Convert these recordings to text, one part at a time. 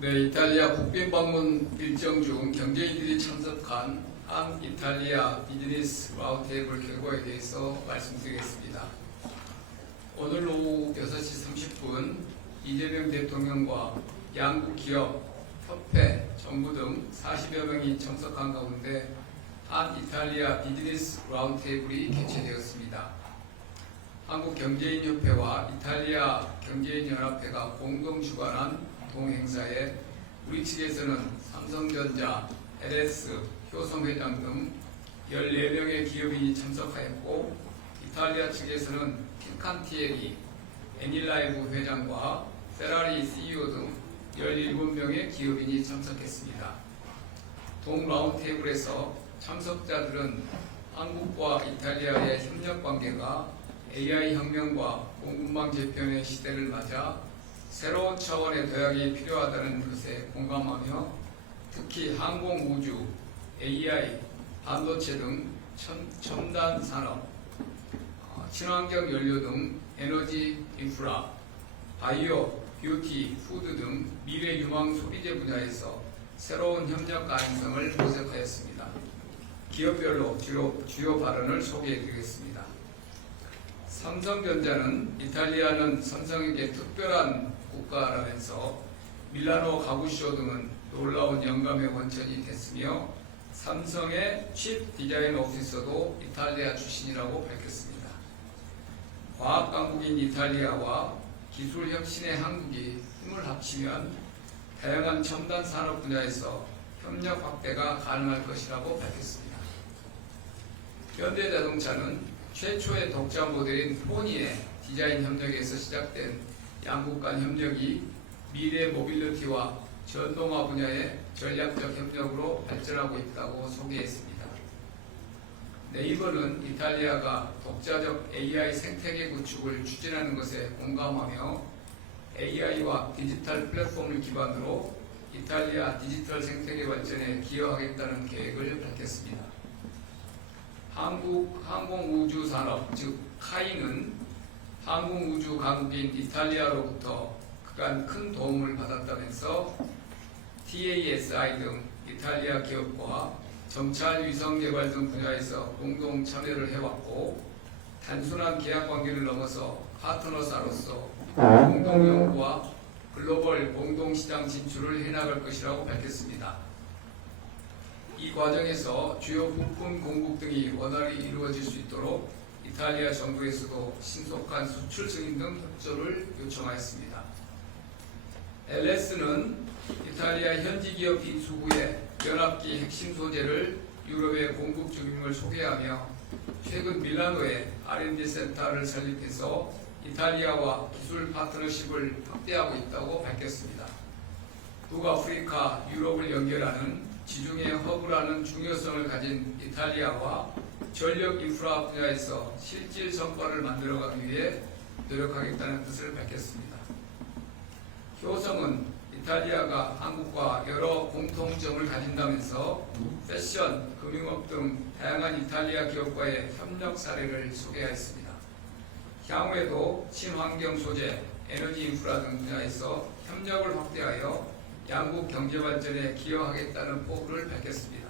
네, 이탈리아 국빈 방문 일정 중 경제인들이 참석한 한 이탈리아 비즈니스 라운드테이블 결과에 대해서 말씀드리겠습니다. 오늘 오후 6시 30분 이재명 대통령과 양국 기업, 협회, 정부 등 40여 명이 참석한 가운데 한 이탈리아 비즈니스 라운드테이블이 개최되었습니다. 한국경제인협회와 이탈리아 경제인연합회가 공동 주관한 동행사에 우리 측에서는 삼성전자, LS, 효성회장 등 14명의 기업인이 참석하였고, 이탈리아 측에서는 핀칸티에리, 애닐라이브 회장과 페라리 CEO 등 17명의 기업인이 참석했습니다. 동 라운드테이블에서 참석자들은 한국과 이탈리아의 협력 관계가 AI 혁명과 공급망 재편의 시대를 맞아 새로운 차원의 도약이 필요하다는 것에 공감하며 특히 항공, 우주, AI, 반도체 등 첨단 산업, 친환경 연료 등 에너지 인프라, 바이오, 뷰티, 푸드 등 미래 유망 소비재 분야에서 새로운 협력 가능성을 모색하였습니다. 기업별로 주요 발언을 소개해드리겠습니다. 삼성전자는 이탈리아는 삼성에게 특별한 국가라면서 밀라노 가구쇼 등은 놀라운 영감의 원천이 됐으며 삼성의 칩 디자인 오피서도 이탈리아 출신이라고 밝혔습니다. 과학 강국인 이탈리아와 기술 혁신의 한국이 힘을 합치면 다양한 첨단 산업 분야에서 협력 확대가 가능할 것이라고 밝혔습니다. 현대자동차는 최초의 독자 모델인 포니의 디자인 협력에서 시작된 양국 간 협력이 미래 모빌리티와 전동화 분야의 전략적 협력으로 발전하고 있다고 소개했습니다. 네이버는 이탈리아가 독자적 AI 생태계 구축을 추진하는 것에 공감하며 AI와 디지털 플랫폼을 기반으로 이탈리아 디지털 생태계 발전에 기여하겠다는 계획을 밝혔습니다. 한국 항공우주산업 즉 카이는 항공우주 강국인 이탈리아로부터 그간 큰 도움을 받았다면서 TASI 등 이탈리아 기업과 정찰 위성 개발 등 분야에서 공동 참여를 해왔고, 단순한 계약 관계를 넘어서 파트너사로서 공동 연구와 글로벌 공동 시장 진출을 해나갈 것이라고 밝혔습니다. 이 과정에서 주요 부품 공급 등이 원활히 이루어질 수 있도록 이탈리아 정부에서도 신속한 수출 승인 등 협조를 요청하였습니다. LS는 이탈리아 현지 기업 인수구의 연합기 핵심 소재를 유럽에 공급 중임을 소개하며 최근 밀라노에 R&D 센터를 설립해서 이탈리아와 기술 파트너십을 확대하고 있다고 밝혔습니다. 북아프리카, 유럽을 연결하는 지중해 허브라는 중요성을 가진 이탈리아와 전력 인프라 분야에서 실질 성과를 만들어가기 위해 노력하겠다는 뜻을 밝혔습니다. 효성은 이탈리아가 한국과 여러 공통점을 가진다면서 패션, 금융업 등 다양한 이탈리아 기업과의 협력 사례를 소개하였습니다. 향후에도 친환경 소재, 에너지 인프라 등 분야에서 협력을 확대하여 양국 경제 발전에 기여하겠다는 포부를 밝혔습니다.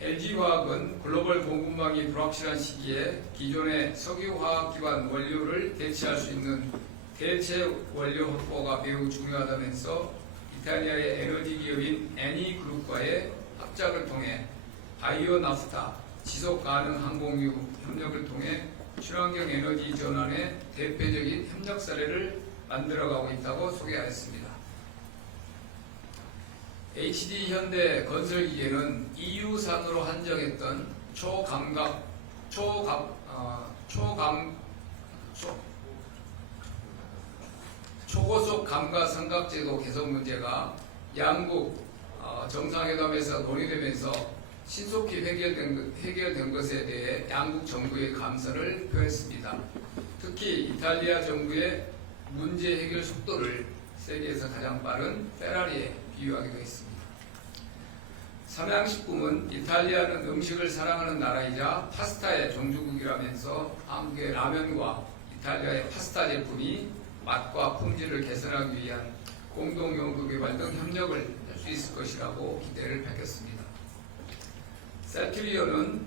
LG화학은 글로벌 공급망이 불확실한 시기에 기존의 석유화학 기반 원료를 대체할 수 있는 대체 원료 확보가 매우 중요하다면서 이탈리아의 에너지 기업인 애니그룹과의 합작을 통해 바이오 나프타, 지속 가능 항공유 협력을 통해 친환경 에너지 전환의 대표적인 협력 사례를 만들어가고 있다고 소개하였습니다. HD 현대 건설기계는 EU산으로 한정했던 초고속 감가 삼각제도 개선 문제가 양국 정상회담에서 논의되면서 신속히 해결된 것에 대해 양국 정부의 감사를 표했습니다. 특히 이탈리아 정부의 문제 해결 속도를 세계에서 가장 빠른 페라리에 비유하기도 했습니다. 삼양식품은 이탈리아는 음식을 사랑하는 나라이자 파스타의 종주국이라면서 한국의 라면과 이탈리아의 파스타 제품이 맛과 품질을 개선하기 위한 공동 연구 개발 등 협력을 할 수 있을 것이라고 기대를 밝혔습니다. 셀트리온은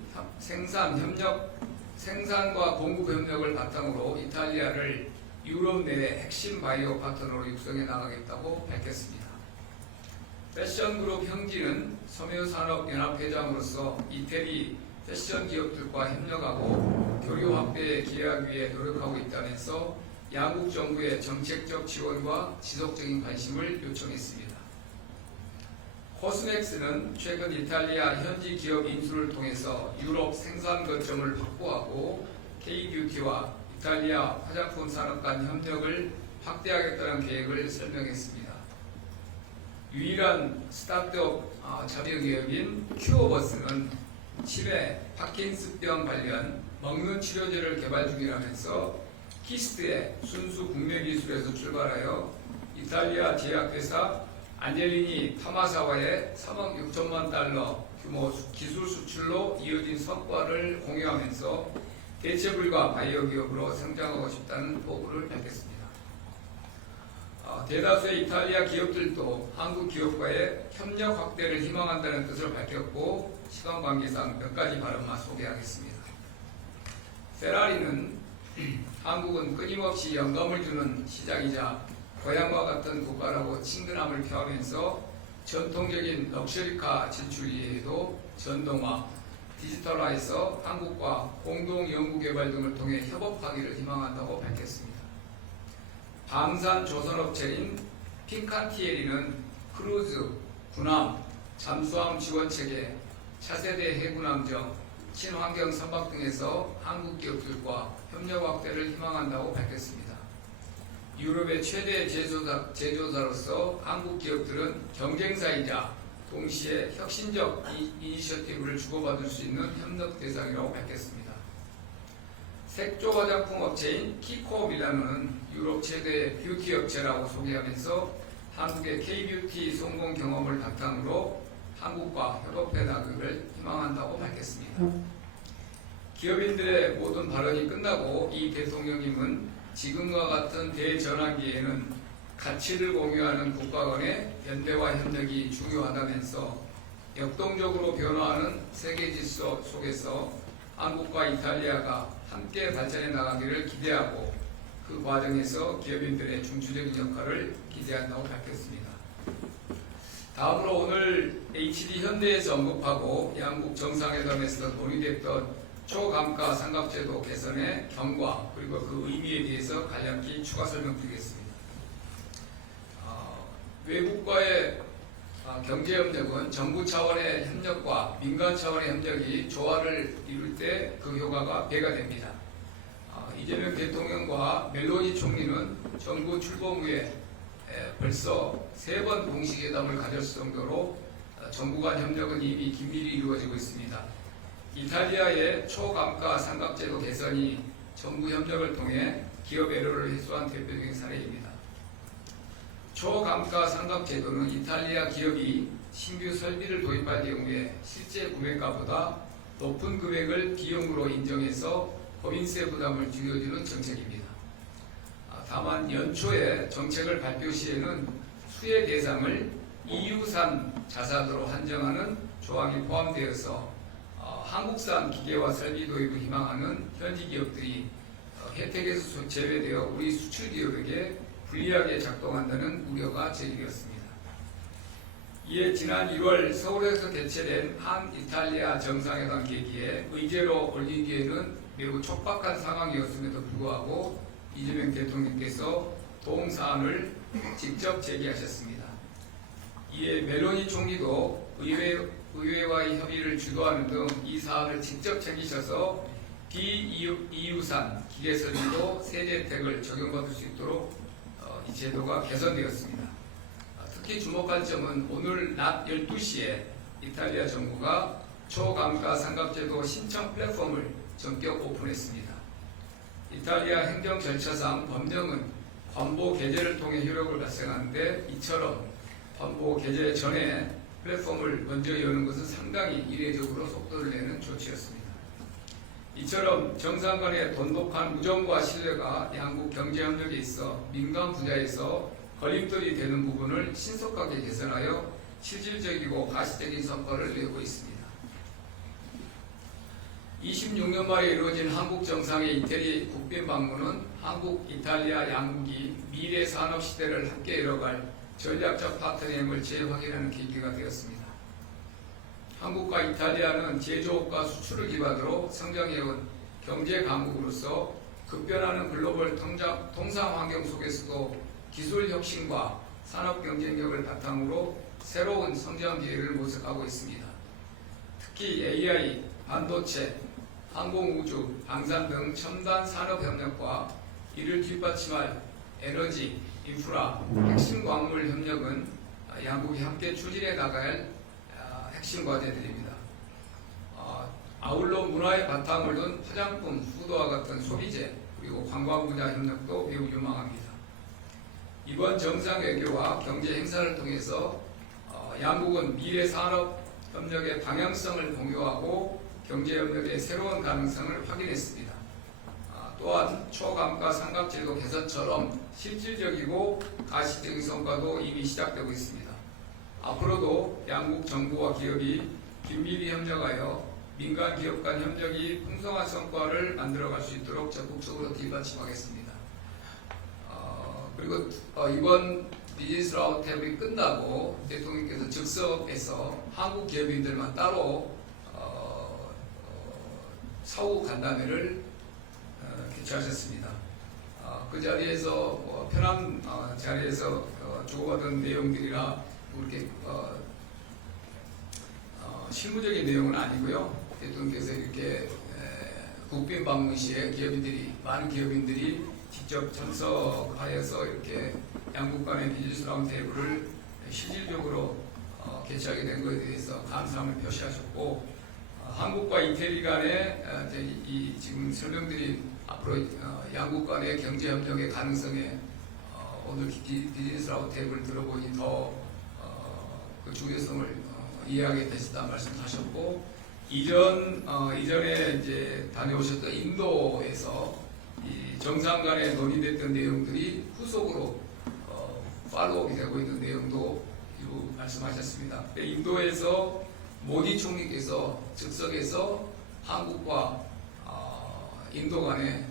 생산과 공급 협력을 바탕으로 이탈리아를 유럽 내 핵심 바이오 파트너로 육성해 나가겠다고 밝혔습니다. 패션그룹 형진은 섬유산업연합회장으로서 이태리 패션 기업들과 협력하고 교류 확대에 기여하기 위해 노력하고 있다면서 양국 정부의 정책적 지원과 지속적인 관심을 요청했습니다. 코스맥스는 최근 이탈리아 현지 기업 인수를 통해서 유럽 생산 거점을 확보하고 K-뷰티와 이탈리아 화장품 산업 간 협력을 확대하겠다는 계획을 설명했습니다. 유일한 스타트업 자회기업인 큐어버스는 치매, 파킨슨병 관련 먹는 치료제를 개발 중이라면서 키스트의 순수 국내 기술에서 출발하여 이탈리아 제약회사 안젤리니 파마사와의 3억 6천만 달러 규모 기술 수출로 이어진 성과를 공유하면서 대체 불가 바이오 기업으로 성장하고 싶다는 포부를 밝혔습니다. 대다수의 이탈리아 기업들도 한국 기업과의 협력 확대를 희망한다는 뜻을 밝혔고 시간 관계상 몇 가지 발언만 소개하겠습니다. 페라리는 한국은 끊임없이 영감을 주는 시장이자 고향과 같은 국가라고 친근함을 표하면서 전통적인 럭셔리카 진출 이외에도 전동화, 디지털화에서 한국과 공동 연구개발 등을 통해 협업하기를 희망한다고 밝혔습니다. 방산 조선업체인 핑칸티에리는 크루즈, 군함, 잠수함 지원체계, 차세대 해군함정, 친환경 선박 등에서 한국 기업들과 협력 확대를 희망한다고 밝혔습니다. 유럽의 최대 제조사로서 한국 기업들은 경쟁사이자 동시에 혁신적 이니셔티브를 주고받을 수 있는 협력 대상이라고 밝혔습니다. 색조 화장품 업체인 키코 밀라노는 유럽 최대 뷰티 업체라고 소개하면서 한국의 K-뷰티 성공 경험을 바탕으로 한국과 협업해 나가기를 희망한다고 밝혔습니다. 기업인들의 모든 발언이 끝나고 이 대통령님은 지금과 같은 대전환기에는 가치를 공유하는 국가 간의 연대와 협력이 중요하다면서 역동적으로 변화하는 세계 질서 속에서 한국과 이탈리아가 함께 발전해 나가기를 기대하고 그 과정에서 기업인들의 중추적인 역할을 기대한다고 밝혔습니다. 다음으로 오늘 HD 현대에서 언급하고 양국 정상회담에서 논의됐던 초감가 상각제도 개선의 경과 그리고 그 의미에 대해서 간략히 추가 설명드리겠습니다. 외국과의 경제협력은 정부 차원의 협력과 민간 차원의 협력이 조화를 이룰 때 그 효과가 배가 됩니다. 이재명 대통령과 멜로니 총리는 정부 출범 후에 벌써 3번 공식회담을 가졌을 정도로 정부 간 협력은 이미 긴밀히 이루어지고 있습니다. 이탈리아의 초감가 상각제도 개선이 정부 협력을 통해 기업 애로를 해소한 대표적인 사례입니다. 초감가 상각제도는 이탈리아 기업이 신규 설비를 도입할 경우에 실제 구매가보다 높은 금액을 비용으로 인정해서 법인세 부담을 줄여주는 정책입니다. 다만 연초에 정책을 발표 시에는 수혜 대상을 EU산 자산으로 한정하는 조항이 포함되어서 한국산 기계와 설비 도입을 희망하는 현지 기업들이 혜택에서 제외되어 우리 수출 기업에게 불리하게 작동한다는 우려가 제기되었습니다. 이에 지난 1월 서울에서 개최된 한 이탈리아 정상회담 계기에 의제로 올리기에는 매우 촉박한 상황이었음에도 불구하고 이재명 대통령께서 동사안을 직접 제기하셨습니다. 이에 멜로니 총리도 의회와의 협의를 주도하는 등 이 사안을 직접 챙기셔서 비EU산 기계설비도 세제 혜택을 적용받을 수 있도록 이 제도가 개선되었습니다. 특히 주목할 점은 오늘 낮 12시에 이탈리아 정부가 초감가 상각제도 신청 플랫폼을 전격 오픈했습니다. 이탈리아 행정 절차상 법령은 관보 게재를 통해 효력을 발생하는데 이처럼 관보 게재 전에 플랫폼을 먼저 여는 것은 상당히 이례적으로 속도를 내는 조치였습니다. 이처럼 정상 간의 돈독한 우정과 신뢰가 양국 경제협력에 있어 민간 분야에서 걸림돌이 되는 부분을 신속하게 개선하여 실질적이고 가시적인 성과를 내고 있습니다. 26년 만에 이루어진 한국 정상의 이태리 국빈 방문은 한국, 이탈리아 양국이 미래 산업 시대를 함께 이뤄갈 전략적 파트너임을 재확인하는 계기가 되었습니다. 한국과 이탈리아는 제조업과 수출을 기반으로 성장해온 경제 강국으로서 급변하는 글로벌 통상 환경 속에서도 기술 혁신과 산업 경쟁력을 바탕으로 새로운 성장 기회를 모색하고 있습니다. 특히 AI, 반도체, 항공우주, 방산 등 첨단 산업 협력과 이를 뒷받침할 에너지, 인프라, 핵심 광물 협력은 양국이 함께 추진해 나가야 할 핵심 과제들입니다. 아울러 문화의 바탕을 둔 화장품, 후드와 같은 소비재, 그리고 관광 분야 협력도 매우 유망합니다. 이번 정상외교와 경제 행사를 통해서 양국은 미래 산업 협력의 방향성을 공유하고 경제 협력의 새로운 가능성을 확인했습니다. 또한 초감가 삼각제도 개선처럼 실질적이고 가시적인 성과도 이미 시작되고 있습니다. 앞으로도 양국 정부와 기업이 긴밀히 협력하여 민간 기업 간 협력이 풍성한 성과를 만들어갈 수 있도록 적극적으로 뒷받침하겠습니다. 그리고 이번 비즈니스 라운드테이블이 끝나고 대통령께서 즉석에서 한국 기업인들만 따로 사후 간담회를 개최하셨습니다. 그 자리에서 편한 자리에서 주고받은 내용들이라 그렇게 실무적인 내용은 아니고요. 대통령께서 이렇게 국빈 방문 시에 많은 기업인들이 직접 참석하여서 이렇게 양국 간의 비즈니스 라운드테이블을 실질적으로 개최하게 된 것에 대해서 감사함을 표시하셨고, 한국과 이태리 간의 이 지금 설명드린 앞으로 양국 간의 경제 협력의 가능성에 오늘 비즈니스 라운드테이블을 들어보니 더 그 중요성을 이해하게 되셨다 말씀하셨고, 이전에 이제 다녀오셨던 인도에서 이 정상 간에 논의됐던 내용들이 후속으로 팔로우업이 되고 있는 내용도 말씀하셨습니다. 인도에서 모디 총리께서 즉석에서 한국과 인도 간에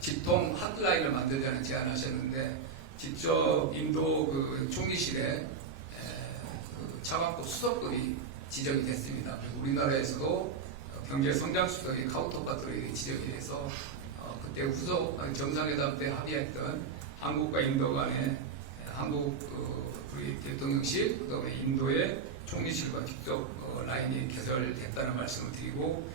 직통 핫라인을 만들자는 제안을 하셨는데, 직접 인도 그 총리실에 차관급 수석급이 지정이 됐습니다. 그리고 우리나라에서도 경제 성장 수석이 카운터파트로 지정이 돼서 그때 후속 정상회담 때 합의했던 한국과 인도 간에 한국 우리 대통령실, 그다음에 인도의 총리실과 직접 라인이 개설됐다는 말씀을 드리고,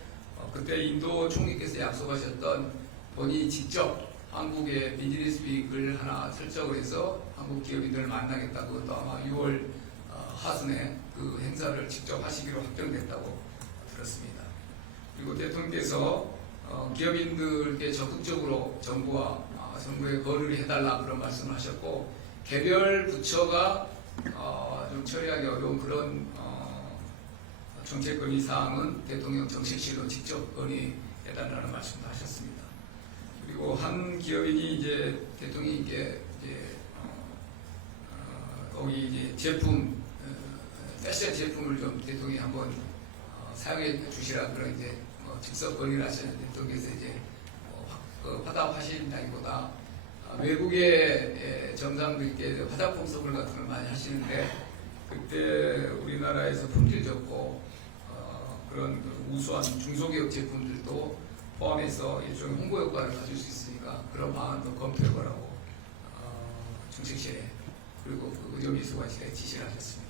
그때 인도 총리께서 약속하셨던 본인이 직접 한국의 비즈니스 빅을 하나 설정을 해서 한국 기업인들을 만나겠다고, 그것도 아마 6월 하순에 그 행사를 직접 하시기로 확정됐다고 들었습니다. 그리고 대통령께서 기업인들께 적극적으로 정부와 정부에 거래를 해달라 그런 말씀을 하셨고, 개별 부처가 좀 처리하기 어려운 그런 정책 건의 사항은 대통령 정책실로 직접 건의해달라는 말씀도 하셨습니다. 그리고 한 기업인이 이제 대통령께 거기 이제 제품, 패션 제품을 좀 대통령이 한번 사용해 주시라 그런 이제 즉석 건의를 하셨는데, 대통령께서 이제 화답하신다기보다 외국의 정상들께 화장품 선물 같은 걸 많이 하시는데, 그때 우리나라에서 품질 좋고 그런 우수한 중소기업 제품들도 포함해서 일종의 홍보 효과를 가질 수 있으니까 그런 방안도 검토해보라고 정책실에, 그리고 그 의료미술관실에 지시를 하셨습니다.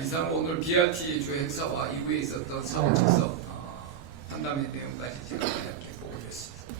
이상 오늘 BRT 주요 행사와 이후에 있었던 사후 즉석 판단의 내용까지 제가 이렇게 보고드렸습니다.